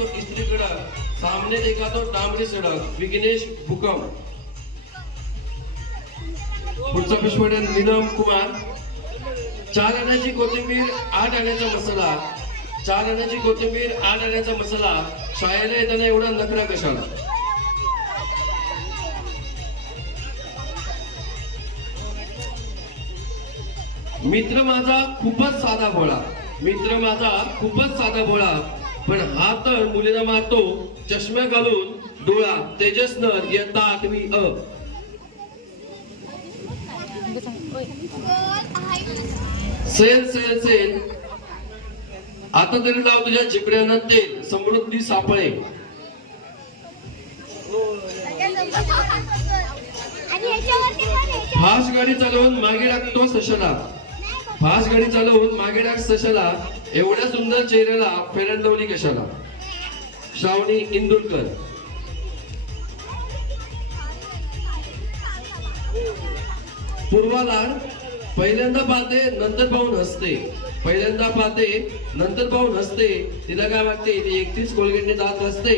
तो इस्त्री कडक सामने देखा तो डांबरी सडक विघ्नेश भूकंप. पुढचा पिशवडे निलम कुमार. चार आण्याची कोथिंबीर आठ आण्याचा मसाला. चार आण्याची कोथिंबीर आठ आण्याचा मसाला. शाळेला येताना एवढा नखरा कशाला? मित्र माझा खूपच साधा भोळा. मित्र माझा खूपच साधा भोळा. पण हा तर मुलीला मारतो चष्म्या घालून डोळा तेजस नर इयत्ता आठवी अ. सेल सेल सेल आता तरी लाव तुझ्या जिकड्यांना तेल समृद्धी सापळे. फास्ट गाडी चालवून मागे टाकतो सशाला फास्ट गाडी चालवून मागे टाक सशाला एवढ्या सुंदर चेहऱ्याला फेरंडवली कशाला? श्रावणी इंदुरकर पूर्वा लाड पहिल्यांदा पाहते नंतर पाहून हसते. पहिल्यांदा पाहते नंतर पाहून हसते. तिला काय वाटते ती एकटीच कोलगेटने दात असते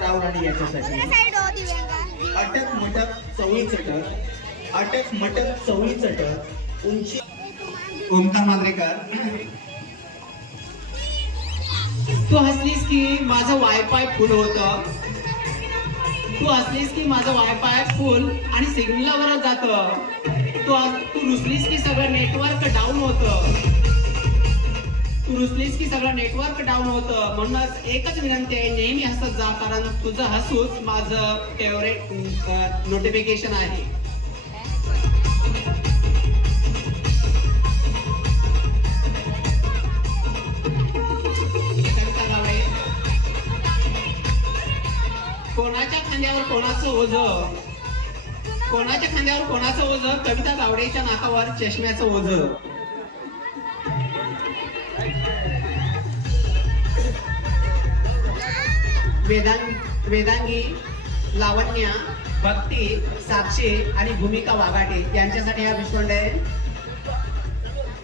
राव राणे याच्यासाठी? अटक मटक चवळी चटक अटक मटक चवळी चटक उंची ओमकार मांद्रेकर. तू हसलीस की माझं वायफाय फुल होत? तू हसलीस की माझं वायफाय फुल आणि सिग्नलवर जात? तू तू रुसलीस की सगळं नेटवर्क डाऊन होतं? तू रुसलीस की सगळं नेटवर्क डाऊन होतं. म्हणूनच एकच विनंती आहे नेहमी हसत जा कारण तुझं हसूच माझं फेवरेट नोटिफिकेशन आहे. कविता कोणाच्या खांद्यावर कोणाचं ओझ? कोणाच्या खांद्यावर कोणाचं ओझ? कविता गावडेच्या नाकावर चष्म्याचं ओझ. वेदांग वेदांगी लावण्या भक्ती साक्षी आणि भूमिका वाघाटे यांच्यासाठी हा विश्वंड आहे.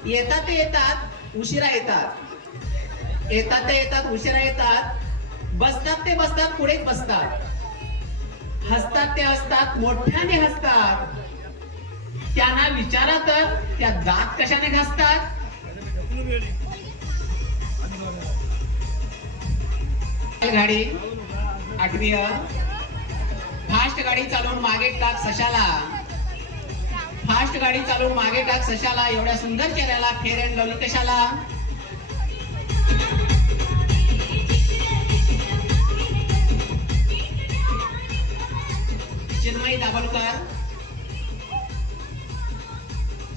येतात ते येतात उशिरा येतात. येतात ते येतात उशिरा येतात. बसतात ते बसतात पुढेच बसतात. हसतात ते हसतात मोठ्याने हसतात. त्यांना विचारा तर त्या दात कशाने घासतात? गाडी. आठवी फास्ट गाडी चालवून मागे टाक सशाला. फास्ट गाडी चालवून मागे टाक सशाला. एवढ्या सुंदर चेहऱ्याला फेर अँड लवलं कशाला चिन्मयी दाभोलकर.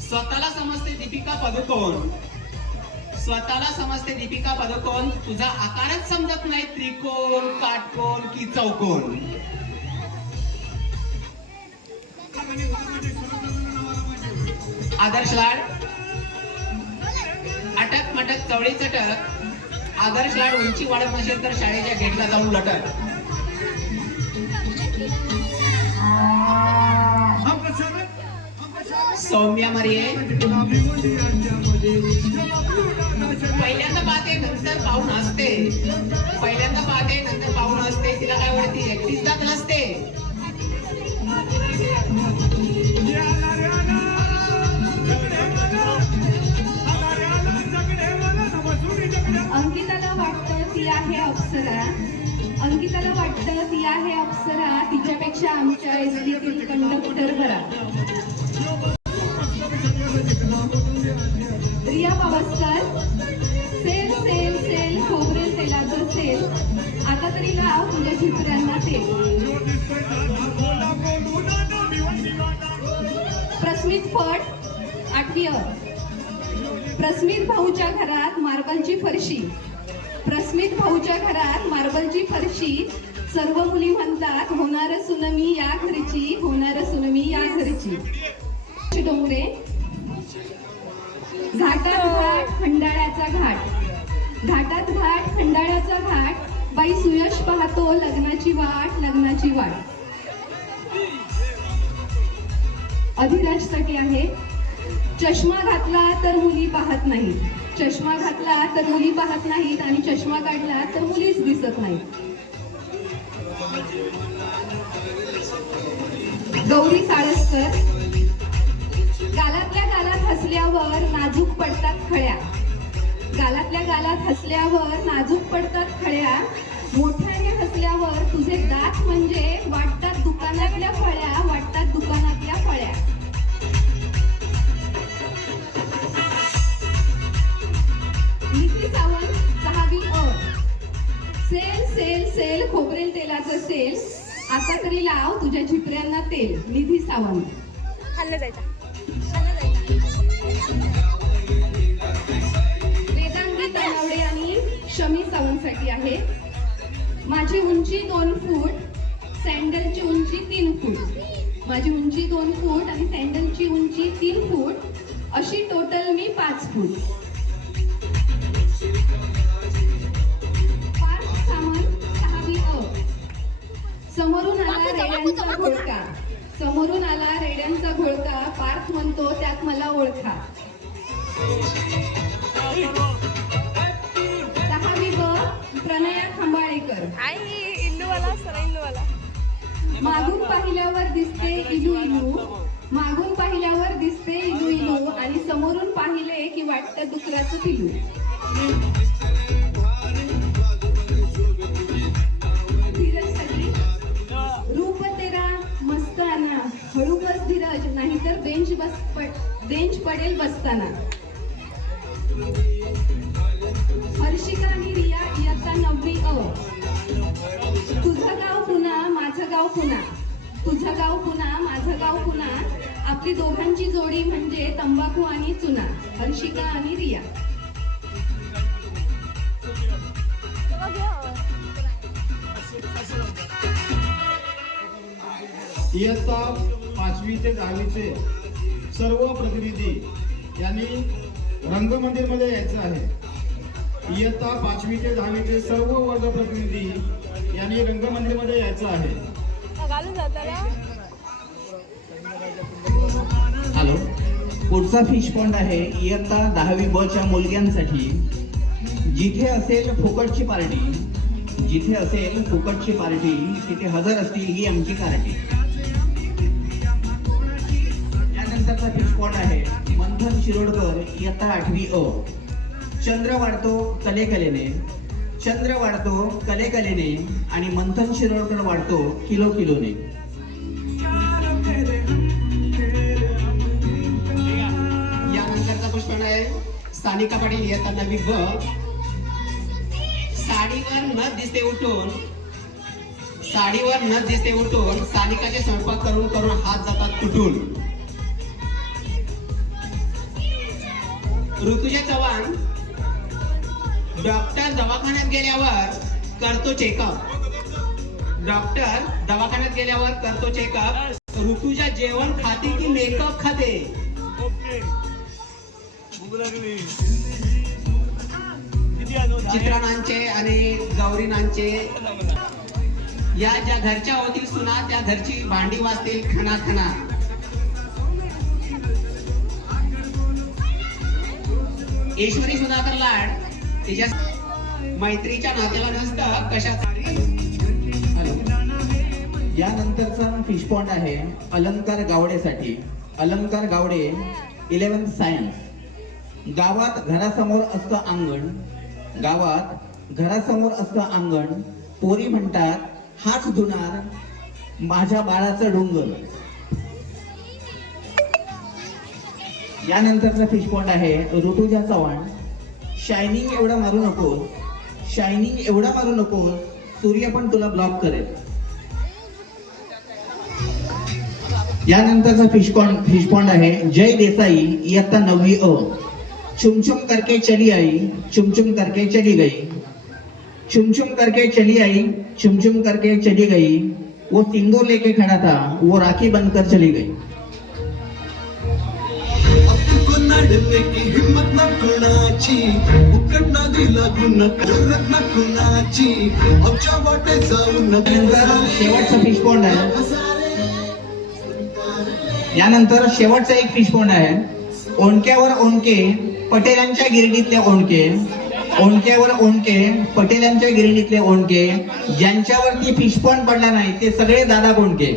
स्वतःला समजते दीपिका पदुकोण. स्वतःला समजते दीपिका पदुकोण. तुझा आकारच समजत नाही. त्रिकोण काटकोण की चौकोन आदर्श लाड. अटक मटक चवळी चटक. आदर्श लाड उंची वाढत नसेल तर शाळेच्या गेटला जाऊन लटक. सौम्या मरिये. पहिल्यांदा पाहते नंतर पाहून असते. पहिल्यांदा पाहते नंतर पाहून असते. तिला काय वाटते? एकटीच जात नसते. अंकिताला वाटतं ती आहे अप्सरा. अंकिताला वाटतं ती आहे अप्सरा. तिच्यापेक्षा आमच्या एस टीतील कंडक्टर बरा. Riya Pawaskar sale sale sale खोबरेल तेलाचं सेल. आता तरी लाव तुझ्या चित्रांना ते. प्रस्मित फट आठवी प्रस्मित भाऊच्या घरात मार्बलची फरशी. प्रस्मित भाऊच्या घरात मार्बलची फरशी. सर्व मुली म्हणतात होणार सुनमी या घरची होणार सुनमी या घरची. डोंगरे. घाटात घाट खंडाळ्याचा घाट. घाटात घाट खंडाळ्याचा घाट. बाई सुयश पाहतो लग्नाची वाट लग्नाची वाट. अधिराजसाठी आहे. चष्मा घातला तर मुली पाहत नाहीत. चष्मा घातला तर मुली पाहत नाहीत आणि चष्मा काढला तर मुलीच दिसत नाहीत. गौरी साळसकर हसल्यावर नाजूक पडतात खळ्या. गालातल्या गालात हसल्यावर नाजूक पडतात खळ्या. मोठ्याने हसल्यावर तुझे दात म्हणजे वाटतात दुकानातल्या फळ्या वाटतात दुकानातल्या फळ्या. निधी सावंत सहावी अ. सेल सेल सेल खोबरेल तेलाचं सेल. आता तरी लाव तुझ्या झिपऱ्यांना तेल. निधी सावंत. खाल्लं जायचा. आहे. माझी उंची दोन फूट सँडलची उंची तीन फूट. माझी उंची दोन फूट आणि सँडलची उंची तीन फूट अशी टोटल मी पाच फूट. सहावी अ. समोरून आला रेड्यांचा घोळका. समोरून आला रेड्यांचा घोळका. पार्थ म्हणतो त्यात मला ओळखा. प्रणया खंबाळेकर. आई इंदूवाला सर इंदूवाला. मागून पाहिल्यावर दिसते इलू इलू. मागून पाहिल्यावर दिसते इलू इलू. आणि समोरून पाहिले की वाटतं डुकराचं पिलू. रूप तेरा मस्त हळू बस धीरज नाहीतर बेंच बस बेंच पडेल बसताना. हर्षिका आणि रिया इयत्ता नववी अ. तुझं गाव पुन्हा माझं गाव पुन्हा. तुझं गाव पुन्हा माझं गाव पुन्हा. आपली दोघांची जोडी म्हणजे तंबाखू आणि चुना. हर्षिका आणि रिया. इयत्ता पाचवी ते दहावीचे सर्व प्रतिनिधी यांनी रंगमंदिरमध्ये यायचं आहे. इयत्ता पाचवी ते दहावीचे सर्व वर्ग प्रतिनिधी यांनी रंगमंदिरमध्ये यायचं आहे. हॅलो. पुढचा फिश पॉइंट आहे इयत्ता दहावी ब च्या मुलग्यांसाठी. जिथे असेल फुकटची पार्टी जिथे असेल फुकटची पार्टी तिथे हजर असतील ही आमची पार्टी. त्यानंतरचा फिश पॉइंट आहे मंथन शिरोडकर इयत्ता आठवी अ. चंद्र वाढतो कलेकलेने. चंद्र वाढतो कले कलेने आणि मंथन शिरोडकर वाढतो किलो किलोने यानंतरचा प्रश्न आहे. स्थानिका पाटील इयत्ता नवी ब साडीवर न दिसते उठून साडीवर न दिसते उठून स्थानिकाचे स्वयंपाक करून करून हात जातात तुटून. ऋतुजा चव्हाण डॉक्टर दवाखान्यात गेल्यावर करतो चेकअप डॉक्टर दवाखान्यात गेल्यावर करतो चेकअप ऋतुजा जेवण खाते की मेकअप खाते? चित्राणांचे आणि गौरीनांचे. या ज्या घरच्या होतील सुना त्या घरची भांडी वाजतील खणा खणा ईश्वरी सुधाकर लाड तिच्या मैत्रीच्या नात्याला नसतं कशा यानंतरचा फिश पॉन्ड आहे अलंकार गावडेसाठी. अलंकार गावडे इलेव्हन्थ सायन्स गावात घरासमोर असतं अंगण. गावात घरासमोर असतं अंगण. पोरी म्हणतात हाच धुणार माझ्या बाळाचं डोंगर. यानंतरचा फिश पॉन्ड आहे ऋतुजा चव्हाण. शायनिंग एवढा मारू नको. शायनिंग एवढा मारू नको. सूर्य पण तुला ब्लॉक करेल. यानंतरचा फिश फिशपॉन्ड फिश पॉइंट आहे. जय देसाई इयत्ता नववी अ. चुम करके चली आई चुम करके चली गई. चुम करके चली आई चुम करके चली गई. वो सिंदूर लेके खड़ा था वो राखी बनकर चली गई. आपको की हिम्मत न कुणाची? उकट ना दिला गुण करत न कुणाची? आमच्या वाटे जाऊ यानंतर शेवटचा फिश पॉइंट आहे. यानंतर शेवटचा एक फिश पॉइंट आहे. ओणक्यावर ओणके पटेलांच्या गिरणीतले ओणके ओणक्यावर ओणके पटेलांच्या गिरणीतले ओणके ज्यांच्यावरती फिशपॉन पडला नाही ते सगळे दादा कोणके